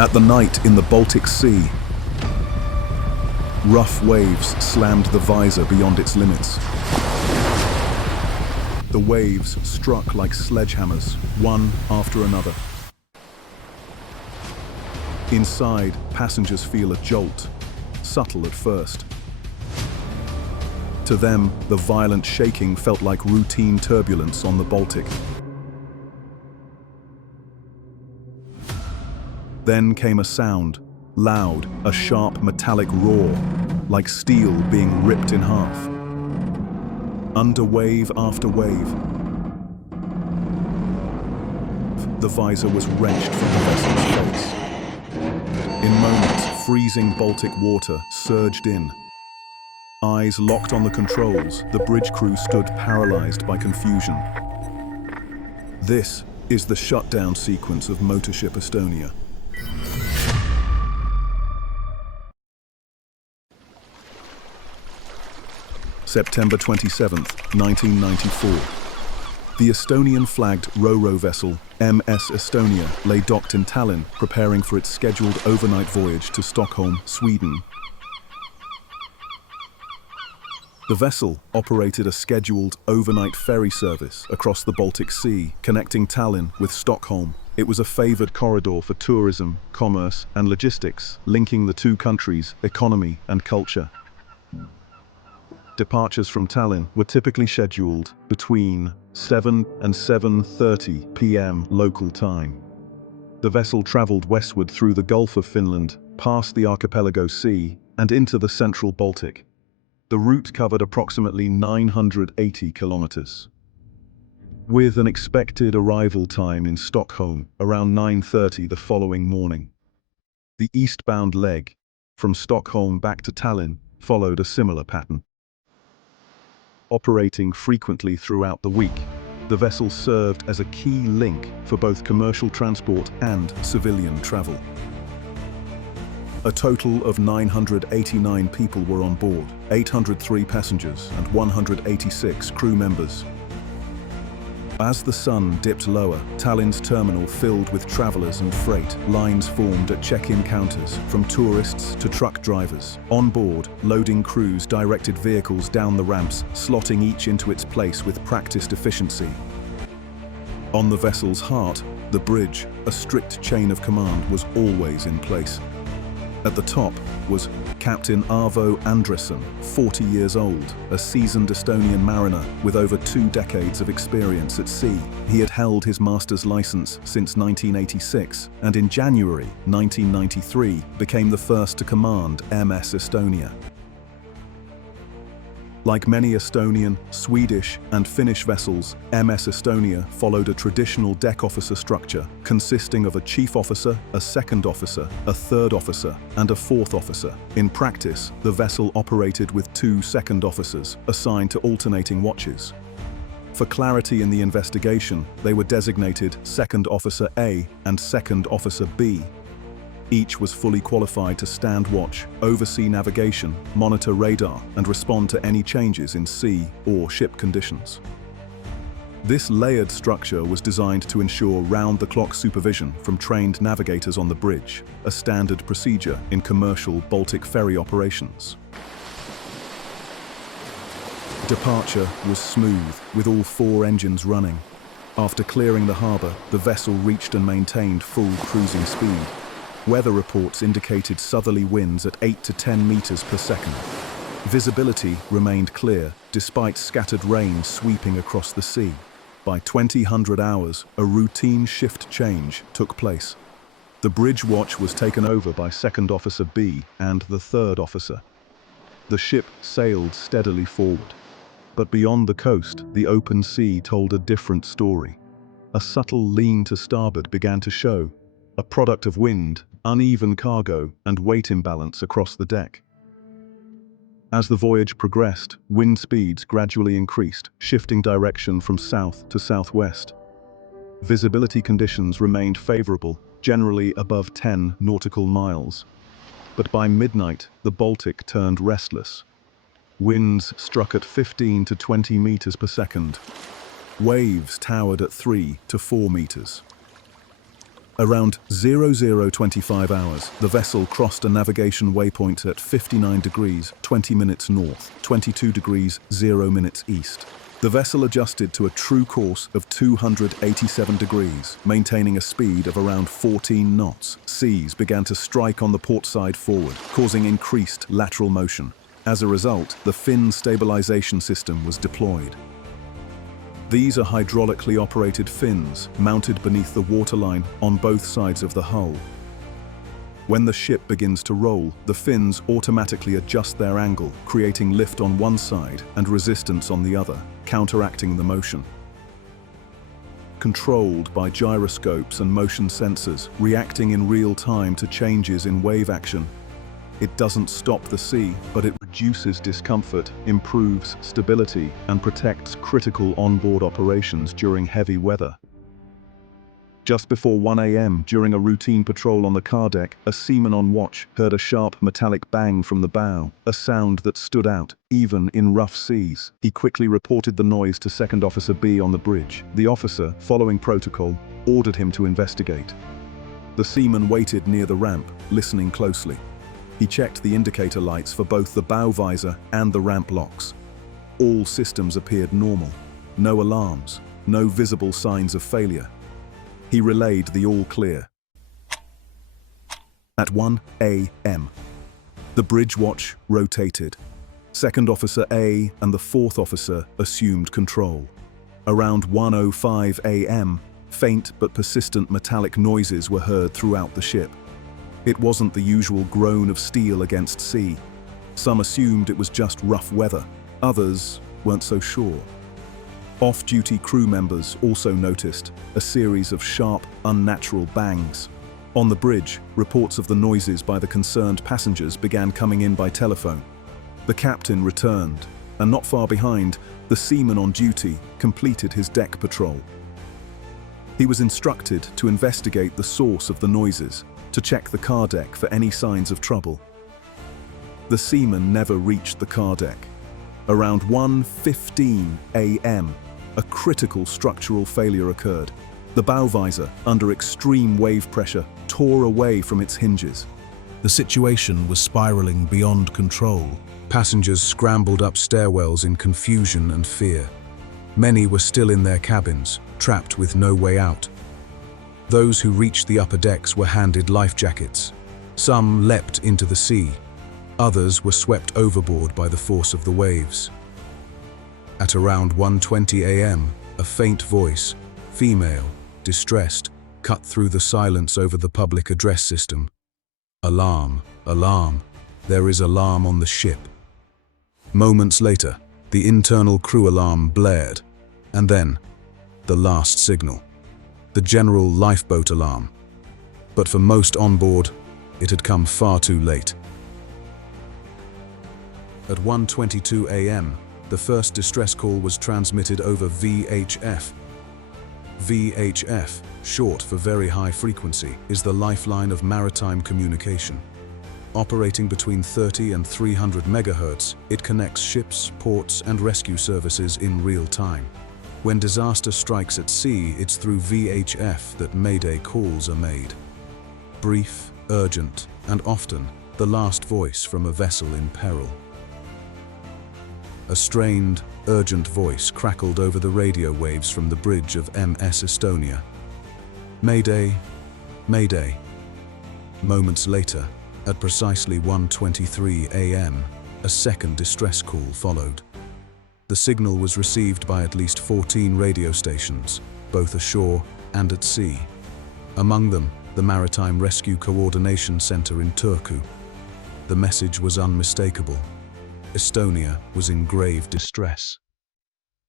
At the night in the Baltic Sea, rough waves slammed the visor beyond its limits. The waves struck like sledgehammers, one after another. Inside, passengers feel a jolt, subtle at first. To them, the violent shaking felt like routine turbulence on the Baltic. Then came a sound, loud, a sharp metallic roar, like steel being ripped in half. Under wave after wave, the visor was wrenched from the vessel's face. In moments, freezing Baltic water surged in. Eyes locked on the controls, the bridge crew stood paralyzed by confusion. This is the shutdown sequence of motorship Estonia. September 27th, 1994. The Estonian-flagged ro-ro vessel MS Estonia lay docked in Tallinn, preparing for its scheduled overnight voyage to Stockholm, Sweden. The vessel operated a scheduled overnight ferry service across the Baltic Sea, connecting Tallinn with Stockholm. It was a favored corridor for tourism, commerce, and logistics, linking the two countries' economy and culture. Departures from Tallinn were typically scheduled between 7 and 7:30 p.m. local time. The vessel traveled westward through the Gulf of Finland, past the Archipelago Sea, and into the central Baltic. The route covered approximately 980 kilometers. With an expected arrival time in Stockholm around 9:30 the following morning. The eastbound leg, from Stockholm back to Tallinn, followed a similar pattern. Operating frequently throughout the week, the vessel served as a key link for both commercial transport and civilian travel. A total of 989 people were on board, 803 passengers and 186 crew members. As the sun dipped lower, Tallinn's terminal filled with travelers and freight. Lines formed at check-in counters, from tourists to truck drivers. On board, loading crews directed vehicles down the ramps, slotting each into its place with practiced efficiency. On the vessel's heart, the bridge, a strict chain of command was always in place. At the top was Captain Arvo Andresson, 40 years old, a seasoned Estonian mariner with over 2 decades of experience at sea. He had held his master's license since 1986, and in January 1993 became the first to command MS Estonia. Like many Estonian, Swedish, and Finnish vessels, MS Estonia followed a traditional deck officer structure consisting of a chief officer, a second officer, a third officer, and a fourth officer. In practice, the vessel operated with 2 second officers assigned to alternating watches. For clarity in the investigation, they were designated Second Officer A and Second Officer B. Each was fully qualified to stand watch, oversee navigation, monitor radar, and respond to any changes in sea or ship conditions. This layered structure was designed to ensure round-the-clock supervision from trained navigators on the bridge, a standard procedure in commercial Baltic ferry operations. Departure was smooth, with all 4 engines running. After clearing the harbour, the vessel reached and maintained full cruising speed. Weather reports indicated southerly winds at 8 to 10 meters per second. Visibility remained clear, despite scattered rain sweeping across the sea. By 2000 hours, a routine shift change took place. The bridge watch was taken over by Second Officer B and the third officer. The ship sailed steadily forward. But beyond the coast, the open sea told a different story. A subtle lean to starboard began to show, a product of wind, uneven cargo, and weight imbalance across the deck. As the voyage progressed, wind speeds gradually increased, shifting direction from south to southwest. Visibility conditions remained favorable, generally above 10 nautical miles. But by midnight, the Baltic turned restless. Winds struck at 15 to 20 meters per second. Waves towered at 3 to 4 meters. Around 0025 hours, the vessel crossed a navigation waypoint at 59 degrees 20 minutes north, 22 degrees 0 minutes east. The vessel adjusted to a true course of 287 degrees, maintaining a speed of around 14 knots. Seas began to strike on the port side forward, causing increased lateral motion. As a result, the fin stabilization system was deployed. These are hydraulically operated fins mounted beneath the waterline on both sides of the hull. When the ship begins to roll, the fins automatically adjust their angle, creating lift on one side and resistance on the other, counteracting the motion. Controlled by gyroscopes and motion sensors, reacting in real time to changes in wave action, it doesn't stop the sea, but it reduces discomfort, improves stability, and protects critical onboard operations during heavy weather. Just before 1 a.m., during a routine patrol on the car deck, a seaman on watch heard a sharp metallic bang from the bow, a sound that stood out, even in rough seas. He quickly reported the noise to Second Officer B on the bridge. The officer, following protocol, ordered him to investigate. The seaman waited near the ramp, listening closely. He checked the indicator lights for both the bow visor and the ramp locks. All systems appeared normal. No alarms, no visible signs of failure. He relayed the all clear. At 1 a.m., the bridge watch rotated. Second Officer A and the fourth officer assumed control. Around 1:05 a.m., faint but persistent metallic noises were heard throughout the ship. It wasn't the usual groan of steel against sea. Some assumed it was just rough weather. Others weren't so sure. Off-duty crew members also noticed a series of sharp, unnatural bangs. On the bridge, reports of the noises by the concerned passengers began coming in by telephone. The captain returned, and not far behind, the seaman on duty completed his deck patrol. He was instructed to investigate the source of the noises, to check the car deck for any signs of trouble. The seaman never reached the car deck. Around 1:15 a.m., a critical structural failure occurred. The bow visor, under extreme wave pressure, tore away from its hinges. The situation was spiraling beyond control. Passengers scrambled up stairwells in confusion and fear. Many were still in their cabins, trapped with no way out. Those who reached the upper decks were handed life jackets. Some leapt into the sea. Others were swept overboard by the force of the waves. At around 1:20 a.m., a faint voice, female, distressed, cut through the silence over the public address system. Alarm, alarm, there is alarm on the ship. Moments later, the internal crew alarm blared, and then, the last signal, the general lifeboat alarm. But for most on board, it had come far too late. At 1:22 a.m., the first distress call was transmitted over VHF. VHF, short for very high frequency, is the lifeline of maritime communication. Operating between 30 and 300 MHz, it connects ships, ports, and rescue services in real time. When disaster strikes at sea, it's through VHF that Mayday calls are made. Brief, urgent, and often the last voice from a vessel in peril. A strained, urgent voice crackled over the radio waves from the bridge of MS Estonia. Mayday, Mayday. Moments later, at precisely 1:23 a.m., a second distress call followed. The signal was received by at least 14 radio stations, both ashore and at sea. Among them, the Maritime Rescue Coordination Center in Turku. The message was unmistakable. Estonia was in grave distress.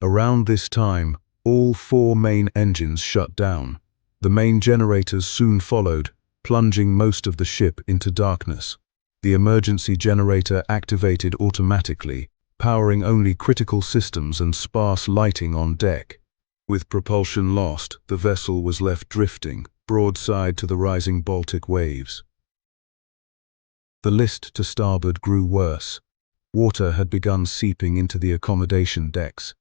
Around this time, all 4 main engines shut down. The main generators soon followed, plunging most of the ship into darkness. The emergency generator activated automatically, powering only critical systems and sparse lighting on deck. With propulsion lost, the vessel was left drifting, broadside to the rising Baltic waves. The list to starboard grew worse. Water had begun seeping into the accommodation decks.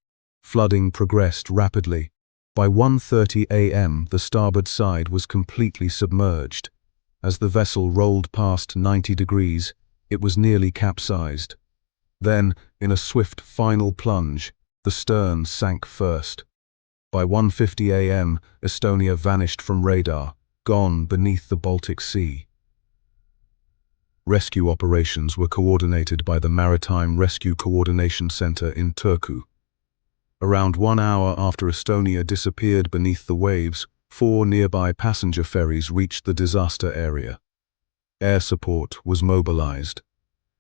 Flooding progressed rapidly. By 1:30 a.m., the starboard side was completely submerged. As the vessel rolled past 90 degrees, it was nearly capsized. Then, in a swift final plunge, the stern sank first. By 1:50 a.m., Estonia vanished from radar, gone beneath the Baltic Sea. Rescue operations were coordinated by the Maritime Rescue Coordination Center in Turku. Around 1 hour after Estonia disappeared beneath the waves, 4 nearby passenger ferries reached the disaster area. Air support was mobilized.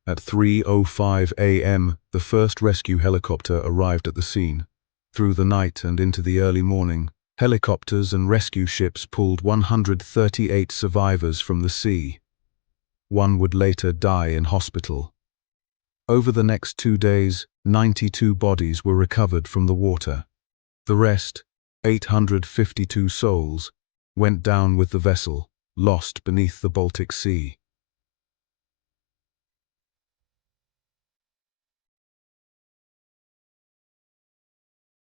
At 3:05 a.m., the first rescue helicopter arrived at the scene. Through the night and into the early morning, helicopters and rescue ships pulled 138 survivors from the sea. One would later die in hospital. Over the next 2 days, 92 bodies were recovered from the water. The rest, 852 souls, went down with the vessel, lost beneath the Baltic Sea.